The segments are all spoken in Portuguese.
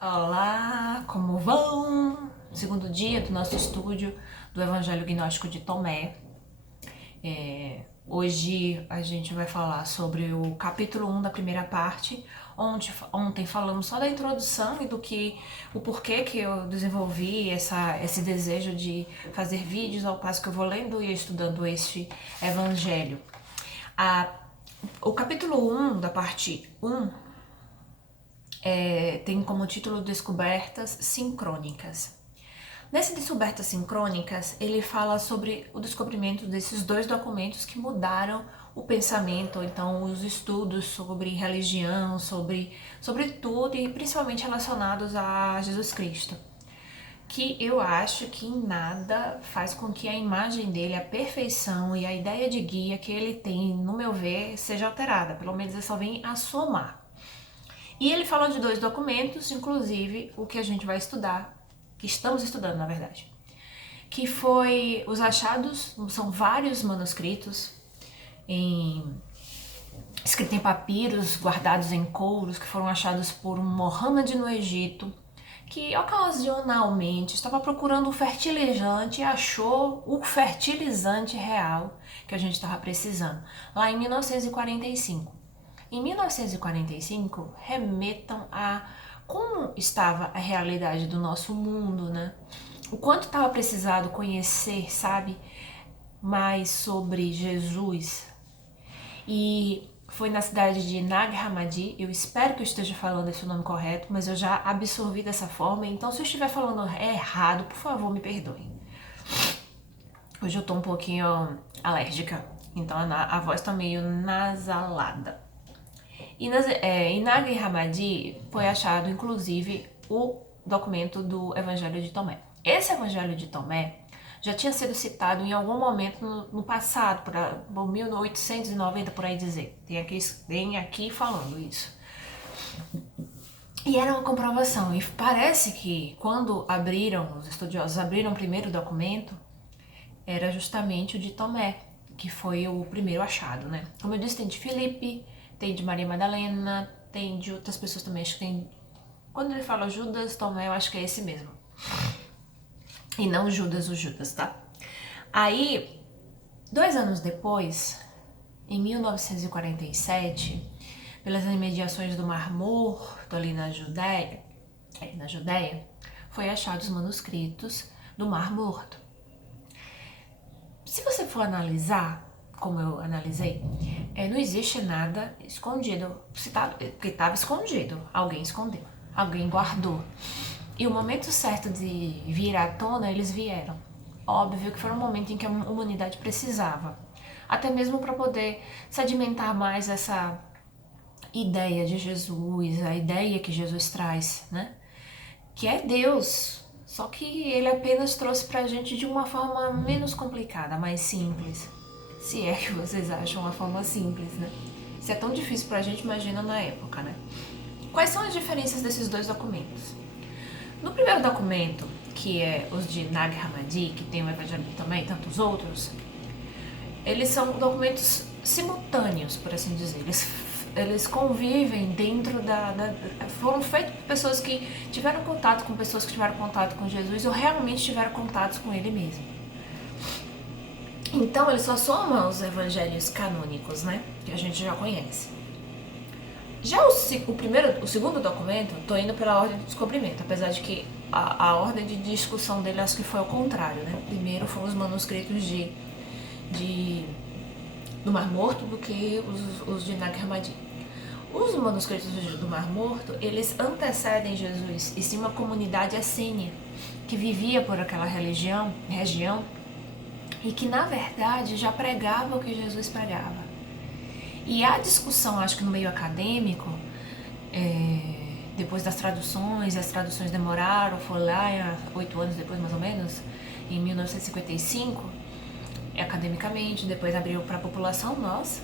Olá, como vão? Segundo dia do nosso estudo do Evangelho Gnóstico de Tomé. Hoje a gente vai falar sobre o capítulo 1 da primeira parte, onde ontem falamos só da introdução e o porquê que eu desenvolvi esse desejo de fazer vídeos ao passo que eu vou lendo e estudando este Evangelho. O capítulo 1 da parte 1 tem como título Descobertas Sincrônicas. Nessas descobertas sincrônicas, ele fala sobre o descobrimento desses dois documentos que mudaram o pensamento, então os estudos sobre religião, sobre tudo e principalmente relacionados a Jesus Cristo. Que eu acho que em nada faz com que a imagem dele, a perfeição e a ideia de guia que ele tem, no meu ver, seja alterada. Pelo menos ele só vem a somar. E ele fala de dois documentos, inclusive o que a gente vai estudar, que estamos estudando na verdade, que foi os achados, são vários manuscritos, escritos em papiros, guardados em couros, que foram achados por um Mohammed no Egito, que ocasionalmente estava procurando um fertilizante e achou o fertilizante real que a gente estava precisando, lá em 1945. Em 1945, remetam a como estava a realidade do nosso mundo, né? O quanto estava precisado conhecer, sabe, mais sobre Jesus. E foi na cidade de Nag Hammadi, eu espero que eu esteja falando esse nome correto, mas eu já absorvi dessa forma, então se eu estiver falando errado, por favor, me perdoem. Hoje eu tô um pouquinho alérgica, então a voz tá meio nasalada. E em Nag Hammadi foi achado, inclusive, o documento do Evangelho de Tomé. Esse Evangelho de Tomé já tinha sido citado em algum momento no passado, por 1890, por aí dizer. Tem aqui falando isso. E era uma comprovação. E parece que quando os estudiosos abriram o primeiro documento, era justamente o de Tomé, que foi o primeiro achado, né? Como eu disse, tem de Filipe, tem de Maria Madalena, tem de outras pessoas também, acho que tem... Quando ele fala Judas, Tomé, eu acho que é esse mesmo. E não Judas, o Judas, tá? Aí, 2 anos depois, em 1947, pelas imediações do Mar Morto, ali na Judéia, foi achados os manuscritos do Mar Morto. Se você for analisar, como eu analisei, não existe nada escondido, porque estava escondido, alguém escondeu, alguém guardou. E o momento certo de vir à tona, eles vieram. Óbvio que foi um momento em que a humanidade precisava, até mesmo para poder sedimentar mais essa ideia de Jesus, a ideia que Jesus traz, né? Que é Deus, só que ele apenas trouxe pra gente de uma forma menos complicada, mais simples. Se é que vocês acham uma forma simples, né? Se é tão difícil pra gente, imagina na época, né? Quais são as diferenças desses dois documentos? No primeiro documento, que é os de Nag Hammadi, que tem o Evangelho também e tantos outros, eles são documentos simultâneos, por assim dizer. Eles convivem dentro foram feitos por pessoas que tiveram contato com pessoas que tiveram contato com Jesus ou realmente tiveram contatos com ele mesmo. Então eles só somam os evangelhos canônicos, né? Que a gente já conhece. Já o segundo documento, tô indo pela ordem de descobrimento, apesar de que a ordem de discussão dele acho que foi ao contrário, né? Primeiro foram os manuscritos do Mar Morto do que os de Nag Hammadi. Os manuscritos do Mar Morto, eles antecedem Jesus, e sim uma comunidade essênia que vivia por aquela região, e que na verdade já pregava o que Jesus pregava. E a discussão, acho que no meio acadêmico, depois das traduções, as traduções demoraram, foi lá 8 anos depois mais ou menos, em 1955, academicamente, depois abriu para a população nossa,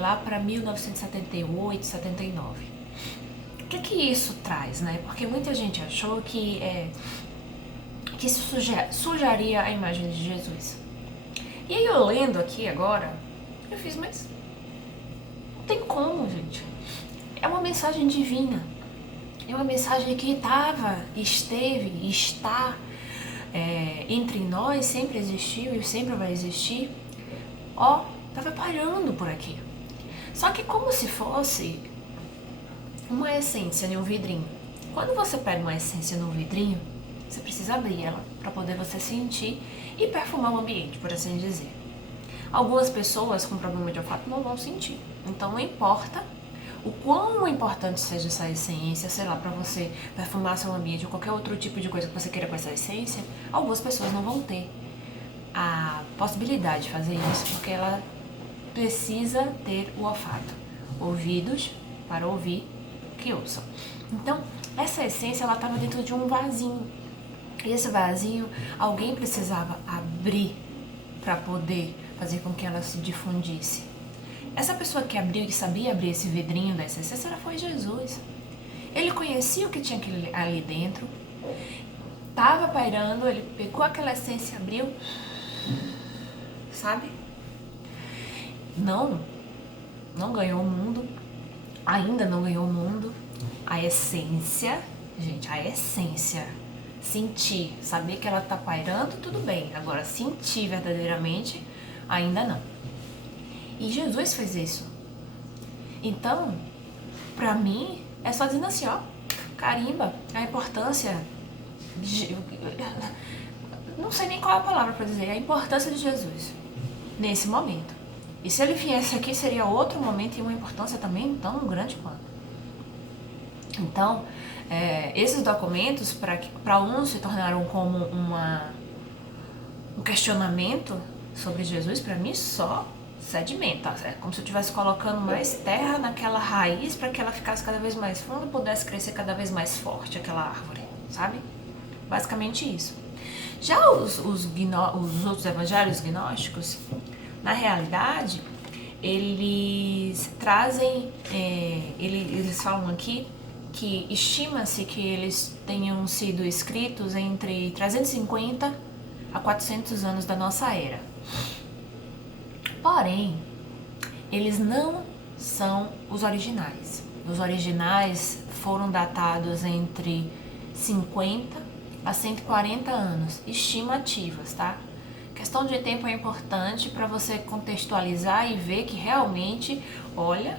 lá para 1978, 79. O que isso traz, né? Porque muita gente achou que isso sujaria a imagem de Jesus. E aí eu lendo aqui agora, Eu fiz, mas não tem como, gente. É uma mensagem divina. É uma mensagem que esteve, está entre nós, sempre existiu e sempre vai existir. Ó, tava parando por aqui. Só que como se fosse uma essência em um vidrinho. Quando você pega uma essência no vidrinho, você precisa abrir ela para poder você sentir e perfumar o ambiente, por assim dizer. Algumas pessoas com problema de olfato não vão sentir. Então não importa o quão importante seja essa essência, sei lá, para você perfumar seu ambiente ou qualquer outro tipo de coisa que você queira com essa essência, algumas pessoas não vão ter a possibilidade de fazer isso, porque ela precisa ter o olfato, ouvidos para ouvir, que ouçam. Então, essa essência, ela estava dentro de um vasinho. E esse vasinho, alguém precisava abrir para poder fazer com que ela se difundisse. Essa pessoa que abriu e sabia abrir esse vidrinho dessa essência, ela foi Jesus. Ele conhecia o que tinha ali dentro, estava pairando, ele pegou aquela essência, abriu, sabe? Não ganhou o mundo, ainda não ganhou o mundo. A essência, gente, a essência, sentir, saber que ela tá pairando, tudo bem. Agora, sentir verdadeiramente, ainda não. E Jesus fez isso. Então, pra mim, é só dizendo assim, ó, carimba a importância de... Não sei nem qual é a palavra pra dizer, a importância de Jesus nesse momento. E se ele viesse aqui, seria outro momento e uma importância também tão grande quanto. Então, esses documentos, para uns se tornaram como um questionamento sobre Jesus, para mim só sedimenta. É como se eu estivesse colocando mais terra naquela raiz para que ela ficasse cada vez mais funda e pudesse crescer cada vez mais forte, aquela árvore, sabe? Basicamente isso. Já os outros evangelhos gnósticos, na realidade, eles trazem, eles falam aqui que estima-se que eles tenham sido escritos entre 350 a 400 anos da nossa era. Porém, eles não são os originais. Os originais foram datados entre 50 a 140 anos, estimativas, tá? Questão de tempo é importante para você contextualizar e ver que realmente, olha,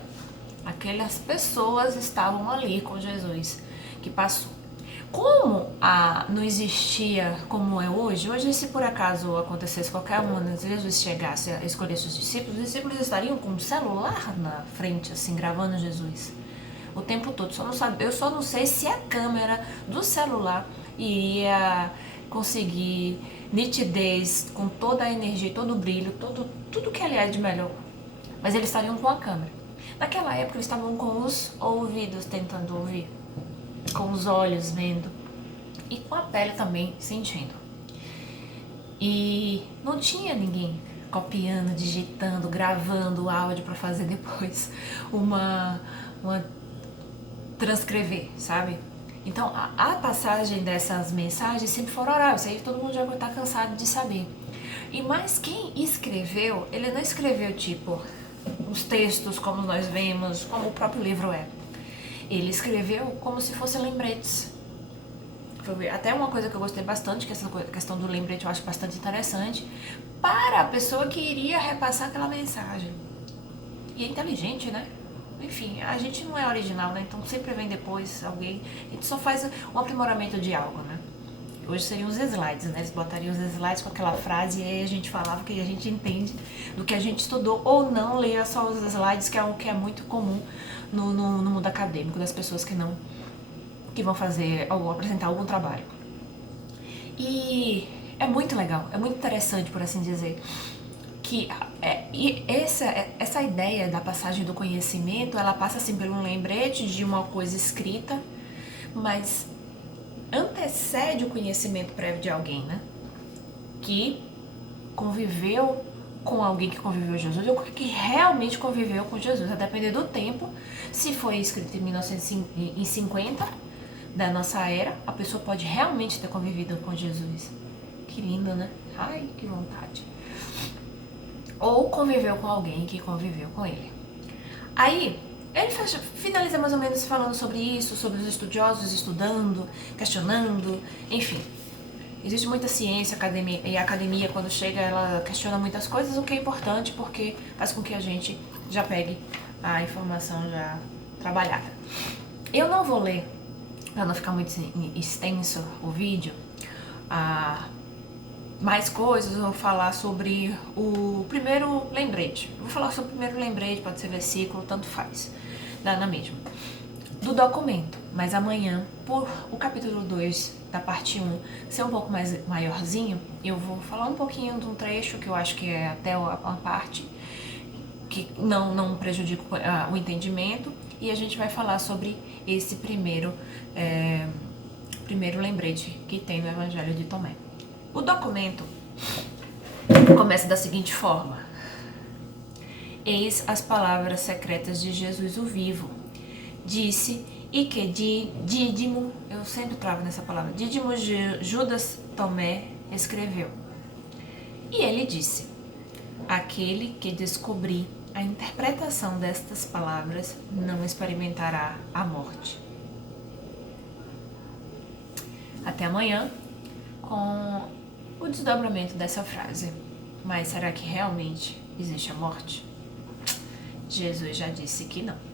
aquelas pessoas estavam ali com Jesus que passou. Como não existia como é hoje, se por acaso acontecesse qualquer um, Jesus chegasse a escolher seus discípulos, os discípulos estariam com um celular na frente, assim, gravando Jesus o tempo todo. Eu só não sei se a câmera do celular iria conseguir nitidez com toda a energia, todo o brilho, tudo que ele é de melhor. Mas eles estariam com a câmera. Naquela época eles estavam com os ouvidos tentando ouvir, com os olhos vendo e com a pele também sentindo. E não tinha ninguém copiando, digitando, gravando o áudio para fazer depois uma transcrever, sabe? Então a passagem dessas mensagens sempre foram orais, isso aí todo mundo já vai estar cansado de saber. E mais quem escreveu, ele não escreveu tipo os textos como nós vemos, como o próprio livro é. Ele escreveu como se fossem lembretes. Foi até uma coisa que eu gostei bastante, que essa questão do lembrete eu acho bastante interessante, para a pessoa que iria repassar aquela mensagem. E é inteligente, né? Enfim, a gente não é original, né? Então sempre vem depois alguém, a gente só faz um aprimoramento de algo, né? Hoje seriam os slides, né? Eles botariam os slides com aquela frase e aí a gente falava que a gente entende do que a gente estudou ou não, leia só os slides, que é algo que é muito comum no mundo acadêmico, das pessoas que vão fazer ou apresentar algum trabalho. E é muito legal, é muito interessante, por assim dizer, que essa ideia da passagem do conhecimento, ela passa assim por um lembrete de uma coisa escrita, mas antecede o conhecimento prévio de alguém, né? Que conviveu com alguém que conviveu com Jesus, ou que realmente conviveu com Jesus, a depender do tempo. Se foi escrito em 1950, da nossa era, a pessoa pode realmente ter convivido com Jesus. Que lindo, né? Ai, que vontade. ou conviveu com alguém que conviveu com ele. Aí, ele finaliza mais ou menos falando sobre isso, sobre os estudiosos estudando, questionando, enfim. Existe muita ciência e a academia, quando chega, ela questiona muitas coisas, o que é importante porque faz com que a gente já pegue a informação já trabalhada. Eu não vou ler, para não ficar muito extenso o vídeo, mais coisas. Eu vou falar sobre o primeiro lembrete. Eu vou falar sobre o primeiro lembrete, pode ser versículo, tanto faz, dá na mesma. Do documento, mas amanhã, por o capítulo 2 da parte 1 ser um pouco mais maiorzinho, eu vou falar um pouquinho de um trecho que eu acho que é até uma parte que não prejudica o entendimento, e a gente vai falar sobre esse primeiro lembrete que tem no Evangelho de Tomé. O documento começa da seguinte forma: eis as palavras secretas de Jesus o vivo. Disse, e que Dídimo, eu sempre travo nessa palavra, Dídimo Judas Tomé escreveu. E ele disse: aquele que descobrir a interpretação destas palavras não experimentará a morte. Até amanhã com o desdobramento dessa frase. Mas será que realmente existe a morte? Jesus já disse que não.